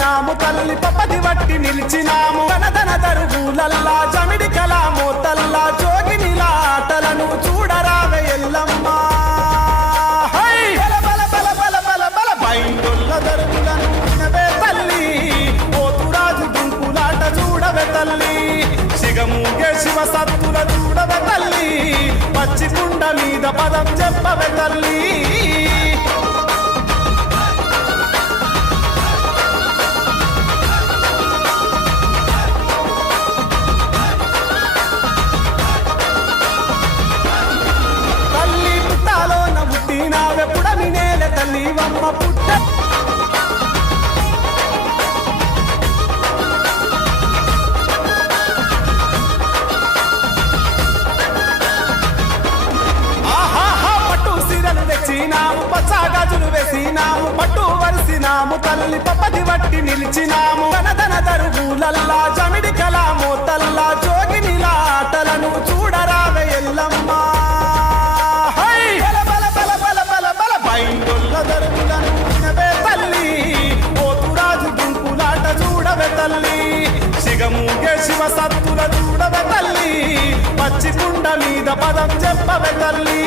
వచ్చినాము తల్లి పపది వట్టి నిలిచినాము ధనధన దరుగులల్లా జమిడి కళా మోతల్లా జోగినిలా ఆటలను చూడరావే ఎల్లమ్మా బల బల బల బల బల బల బైండొల్ల దరుగులను వినవే తల్లి పోతురాజు గుంపులాట చూడవే తల్లి సిగమూగే శివ సత్తుల చూడవే తల్లి పచ్చి కుండ మీద పదం చెప్పవే తల్లి తల్లివమ్మ పుట్ట ఆహాహా పట్టు సీరలు తెచ్చినాము పచ్చా గాజులు వేసినాము పట్టు వరిసినాము తల్లి పపది వట్టి నిలిచినాము ధనధన దరుగులల్లా జమిడి కళా మోతల్లా జోగినిలా ఆటలను చూడరావే ఎల్లమ్మా దరుగులను వినవే తల్లి పోతురాజు గుంపులాట చూడవే తల్లి సిగమూగే శివ సత్తుల చూడవే తల్లి పచ్చి కుండ మీద పదం చెప్పవే తల్లి